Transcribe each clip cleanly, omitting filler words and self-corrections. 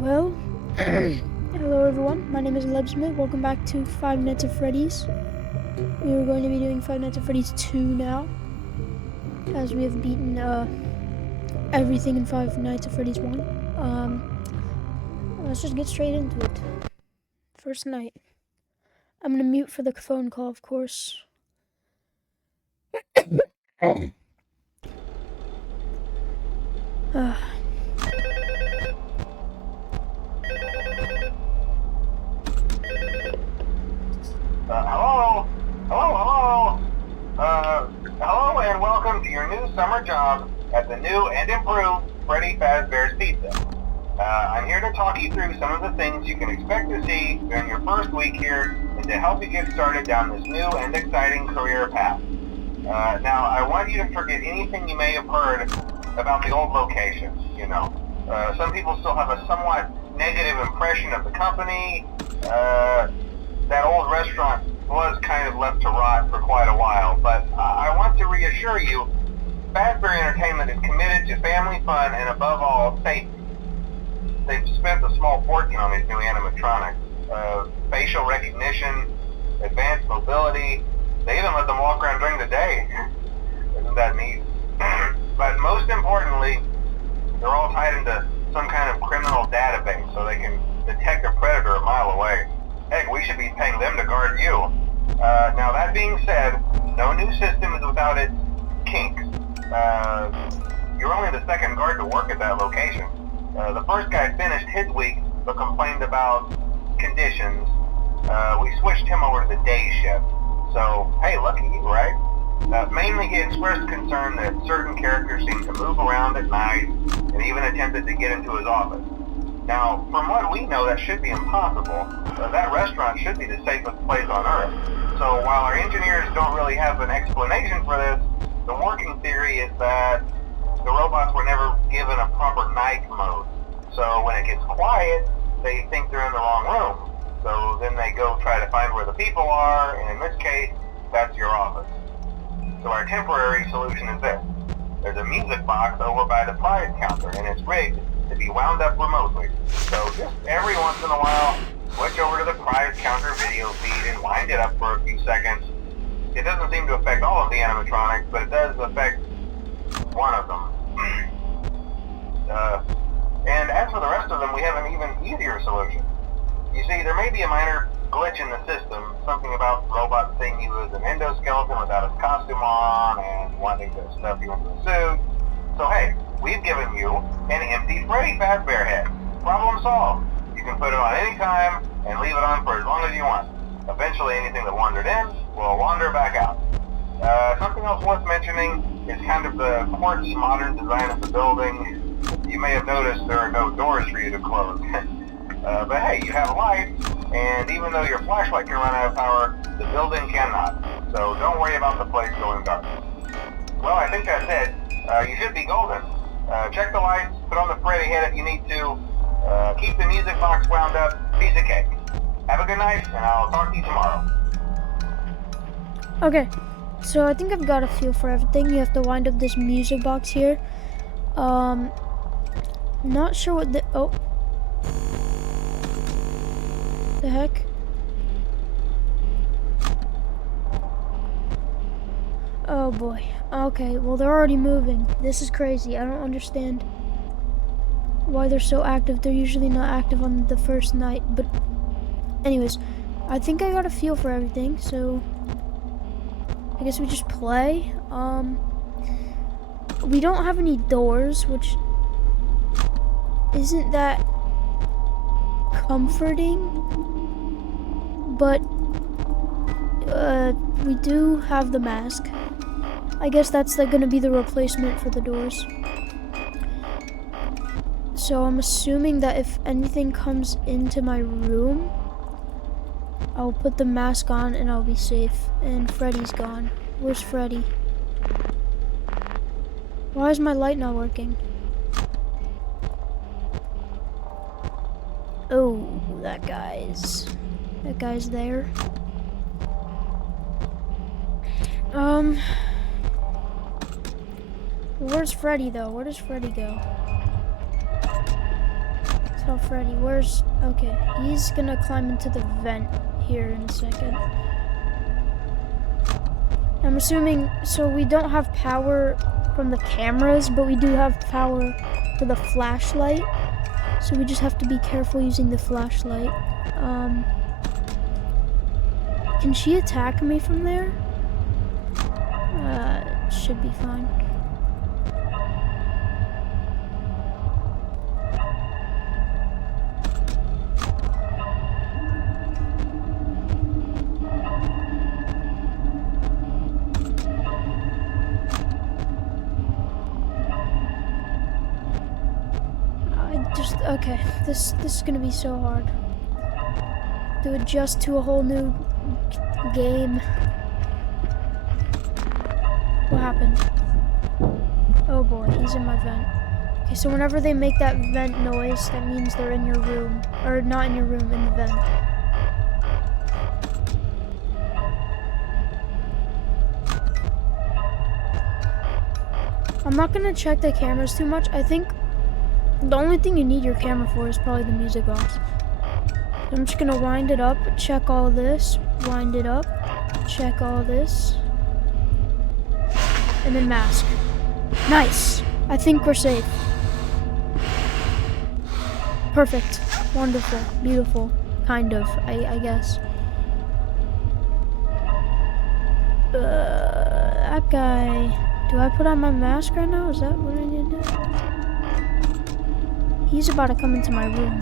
Well, hello everyone, my name is Lebsmith. Welcome back to Five Nights at Freddy's. We are going to be doing Five Nights at Freddy's 2 now, as we have beaten everything in Five Nights at Freddy's 1. Let's just get straight into it. First night. I'm going to mute for the phone call, of course. Hello and welcome to your new summer job at the new and improved Freddy Fazbear's Pizza. I'm here to talk you through some of the things you can expect to see during your first week here and to help you get started down this new and exciting career path. Now, I want you to forget anything you may have heard about the old location, some people still have a somewhat negative impression of the company. That old restaurant was kind of left to rot for quite a while, but I want to reassure you, Fazbear Entertainment is committed to family fun and above all, safety. They've spent a small fortune on these new animatronics. Facial recognition, advanced mobility, they even let them walk around during the day. Isn't that neat? But most importantly, they're all tied into some kind of criminal database so they can detect a predator a mile away. Heck, we should be paying them to guard you. Now that being said, no new system is without its kinks. You're only the second guard to work at that location. The first guy finished his week but complained about conditions. We switched him over to the day shift. So, hey, lucky you, right? Mainly he expressed concern that certain characters seemed to move around at night and even attempted to get into his office. Now, from what we know, that should be impossible. That restaurant should be the safest place on Earth. So while our engineers don't really have an explanation for this, the working theory is that the robots were never given a proper night mode. So when it gets quiet, they think they're in the wrong room. So then they go try to find where the people are, and in this case, that's your office. So our temporary solution is this. There's a music box over by the prize counter, and it's rigged to be wound up remotely. So just every once in a while, switch over to the prize counter video feed and wind it up for a few seconds. It doesn't seem to affect all of the animatronics, but it does affect one of them. And as for the rest of them, we have an even easier solution. You see, there may be a minor glitch in the system, something about the robot seeing you as an endoskeleton without his costume on and wanting to stuff you into a suit. So hey, we've given you an empty Freddy Fazbear head. Problem solved. You can put it on any time and leave it on for as long as you want. Eventually anything that wandered in will wander back out. Something else worth mentioning is kind of the quirky modern design of the building. You may have noticed there are no doors for you to close. But hey, you have lights, and even though your flashlight can run out of power, the building cannot. So don't worry about the place going dark. Well, I think that's it. You should be golden. Check the lights, put on the Freddy head if you need to. Keep the music box wound up. Piece of cake. Have a good night, and I'll talk to you tomorrow. Okay, so I think I've got a feel for everything. You have to wind up this music box here. Not sure what the... Oh. The heck? Oh boy. Okay, well they're already moving. This is crazy. I don't understand why they're so active. They're usually not active on the first night. But anyways, I think I got a feel for everything. So I guess we just play. We don't have any doors, which isn't that comforting, but we do have the mask. I guess that's gonna be the replacement for the doors. So I'm assuming that if anything comes into my room, I'll put the mask on and I'll be safe. And Freddy's gone. Where's Freddy? Why is my light not working? Oh, that guy's there. Where's Freddy though? Where does Freddy go? Tell Freddy, where's... Okay, he's gonna climb into the vent here in a second. I'm assuming... So we don't have power from the cameras, but we do have power for the flashlight. So we just have to be careful using the flashlight. Can she attack me from there? Should be fine. Okay, this is gonna be so hard. To adjust to a whole new game. What happened? Oh boy, he's in my vent. Okay, so whenever they make that vent noise, that means they're in your room. Or not in your room, in the vent. I'm not gonna check the cameras too much. I think the only thing you need your camera for is probably the music box. I'm just gonna wind it up, check all this, wind it up, check all this, and then mask. Nice. I think we're safe. Perfect. Wonderful. Beautiful. Kind of, I guess. That guy. Do I put on my mask right now? Is that what I need to do? He's about to come into my room.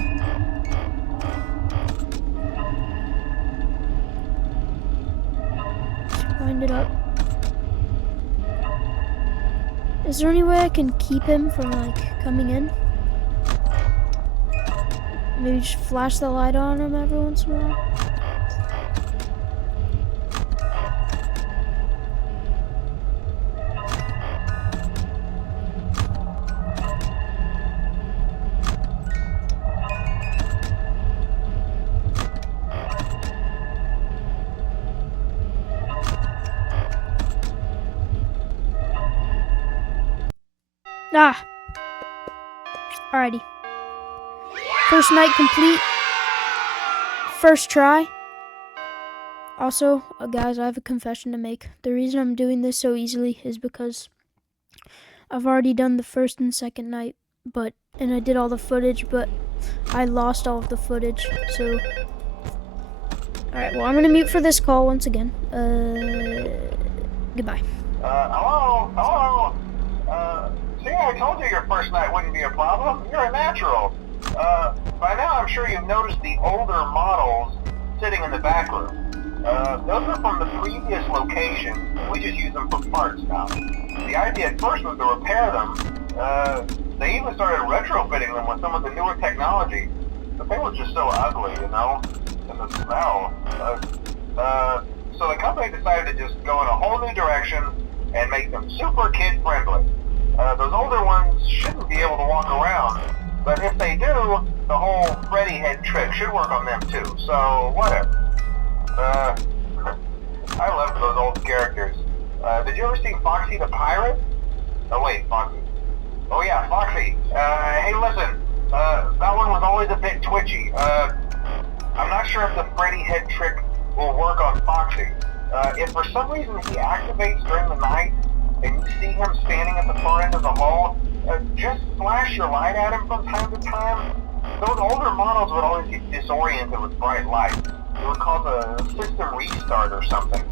Let's wind it up. Is there any way I can keep him from, like, coming in? Maybe just flash the light on him every once in a while? Ah! Alrighty. First night complete. First try. Also, guys, I have a confession to make. The reason I'm doing this so easily is because I've already done the first and second night, and I did all the footage, but I lost all of the footage, so... Alright, well, I'm gonna mute for this call once again. Goodbye. Hello? See, I told you your first night wouldn't be a problem. You're a natural. By now I'm sure you've noticed the older models sitting in the back room. Those are from the previous location. We just use them for parts now. The idea at first was to repair them. They even started retrofitting them with some of the newer technology. But they were just so ugly, you know? And the smell. So the company decided to just go in a whole new direction and make them super kid-friendly. Those older ones shouldn't be able to walk around, but if they do, the whole Freddy head trick should work on them too, so whatever. I love those old characters. Did you ever see Foxy the Pirate? Oh wait, Foxy. Oh yeah, Foxy. Hey listen, that one was always a bit twitchy. I'm not sure if the Freddy head trick will work on Foxy. If for some reason he activates during the night, and you see him standing at the far end of the hall, just flash your light at him from time to time. Those older models would always get disoriented with bright lights. It would cause a system restart or something.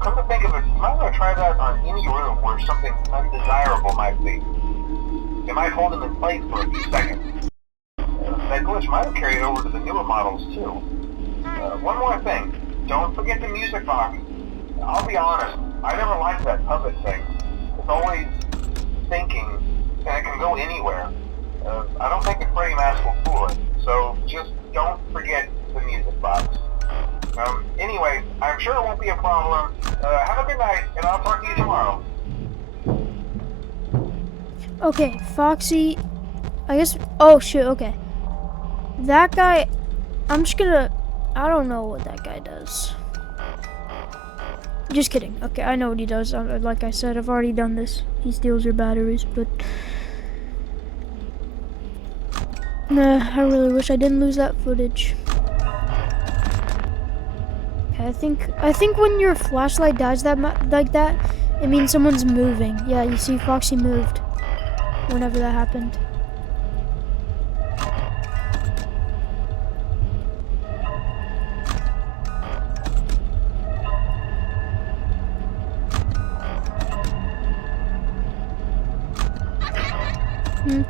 Come to think of it, you might want to try that on any room where something undesirable might be. It might hold him in place for a few seconds. That glitch might have carried over to the newer models too. One more thing, don't forget the music box. I'll be honest, I never liked that puppet thing. It's always thinking, and it can go anywhere. I don't think the Freddy mask will fool it, so just don't forget the music box. Anyway, I'm sure it won't be a problem. Have a good night, and I'll talk to you tomorrow. Okay, Foxy, I guess, oh shoot, okay. That guy, I'm just gonna, I don't know what that guy does. Just kidding. Okay, I know what he does. Like I said, I've already done this. He steals your batteries, but... Nah, I really wish I didn't lose that footage. Okay, I think when your flashlight dies like that, it means someone's moving. Yeah, you see Foxy moved whenever that happened. Hmm.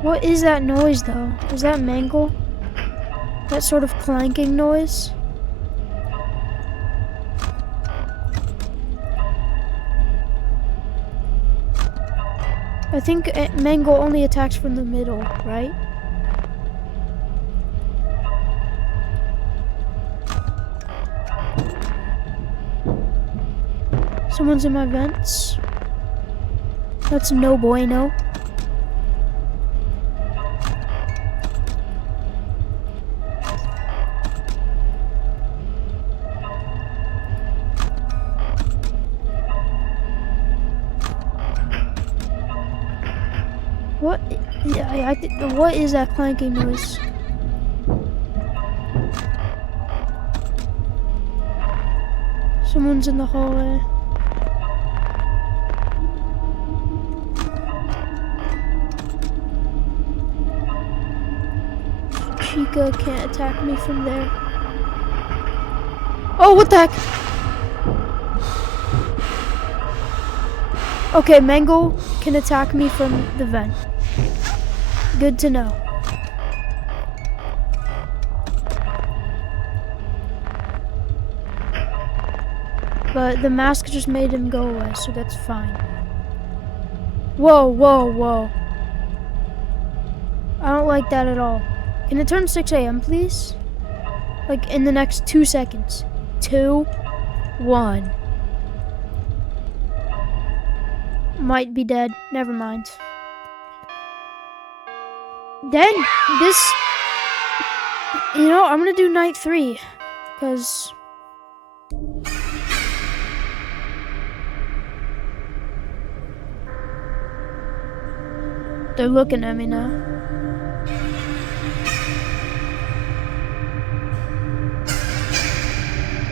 What is that noise though? Is that Mangle? That sort of clanking noise? I think Mangle only attacks from the middle, right? Someone's in my vents. That's no bueno. What? Yeah, what is that clanking noise? Someone's in the hallway. Chica can't attack me from there. Oh, what the heck? Okay, Mangle can attack me from the vent. Good to know. But the mask just made him go away, so that's fine. Whoa, whoa, whoa. I don't like that at all. Can it turn 6 a.m., please? Like, in the next 2 seconds. 2, 1. Might be dead. Never mind. Then, this... You know, I'm gonna do night 3. Because... they're looking at me now.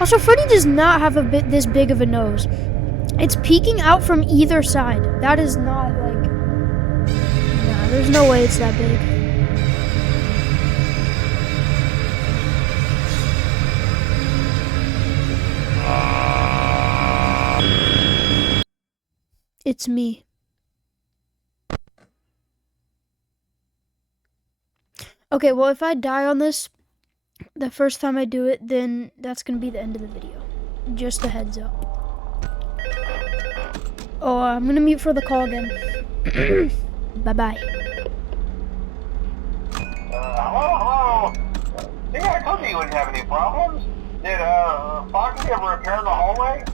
Also, Freddy does not have this big of a nose. It's peeking out from either side. That is not like... Nah, there's no way it's that big. It's me. Okay, well, if I die on this the first time I do it, then that's gonna be the end of the video. Just a heads up. Oh, I'm gonna mute for the call again. Bye-bye. Hello? See, I told you wouldn't have any problems. Did, Foxy ever repair the hallway?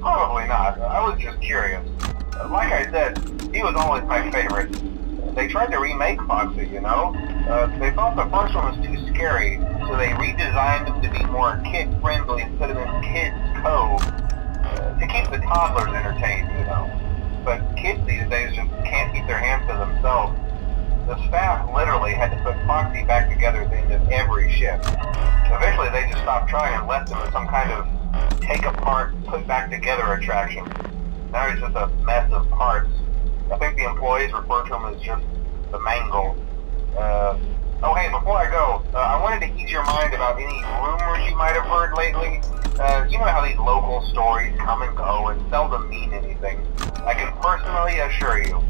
Probably not. I was just curious. Like I said, he was always my favorite. They tried to remake Foxy, you know? They thought the first one was too scary, so they redesigned him to be more kid-friendly instead of in Kids Cove, to keep the toddlers entertained, you know. But kids these days just can't keep their hands to themselves. The staff literally had to put Foxy back together at the end of every shift. Eventually they just stopped trying and left him as some kind of take-apart, put-back-together attraction. Now he's just a mess of parts. I think the employees refer to him as just the Mangle. Oh hey, before I go, I wanted to ease your mind about any rumors you might have heard lately. You know how these local stories come and go and seldom mean anything. I can personally assure you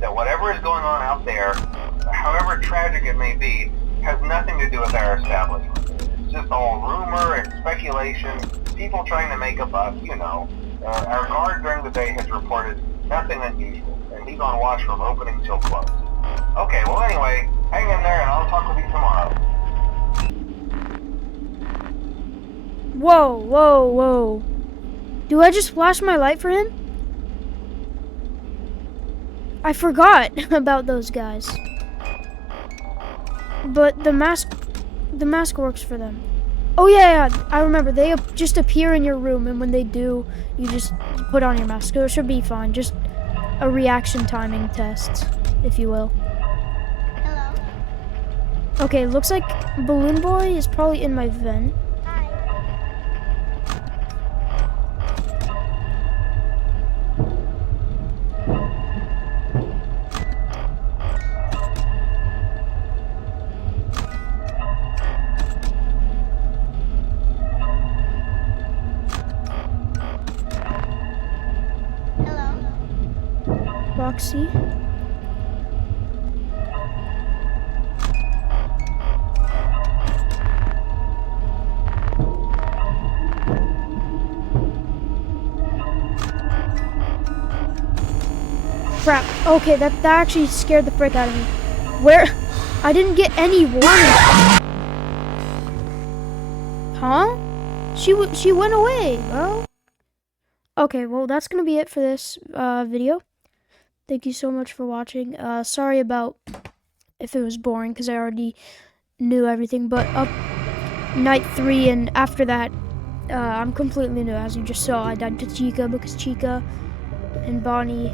that whatever is going on out there, however tragic it may be, has nothing to do with our establishment. It's just all rumor and speculation, people trying to make a buck, you know. Our guard during the day has reported nothing unusual, and he's on watch from opening till close. Okay, well anyway, hang in there and I'll talk with you tomorrow. Whoa, whoa, whoa. Do I just flash my light for him? I forgot about those guys. But the mask works for them. Oh yeah, I remember. They just appear in your room, and when they do, you just put on your mask. So it should be fine. Just a reaction timing test, if you will. Hello. Okay, looks like Balloon Boy is probably in my vent. Hi. Hello. Roxy. Crap. Okay, that actually scared the frick out of me. Where? I didn't get any warning. Huh? She went away, bro. Okay, well, that's gonna be it for this video. Thank you so much for watching. Sorry about if it was boring, because I already knew everything, but up night 3 and after that, I'm completely new. As you just saw, I died to Chica because Chica and Bonnie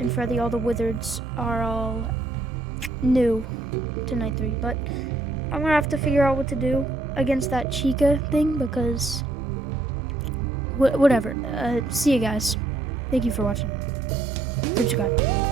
and Freddy, all the wizards, are all new to night 3. But I'm gonna have to figure out what to do against that Chica thing, because whatever. See you guys. Thank you for watching. Subscribe.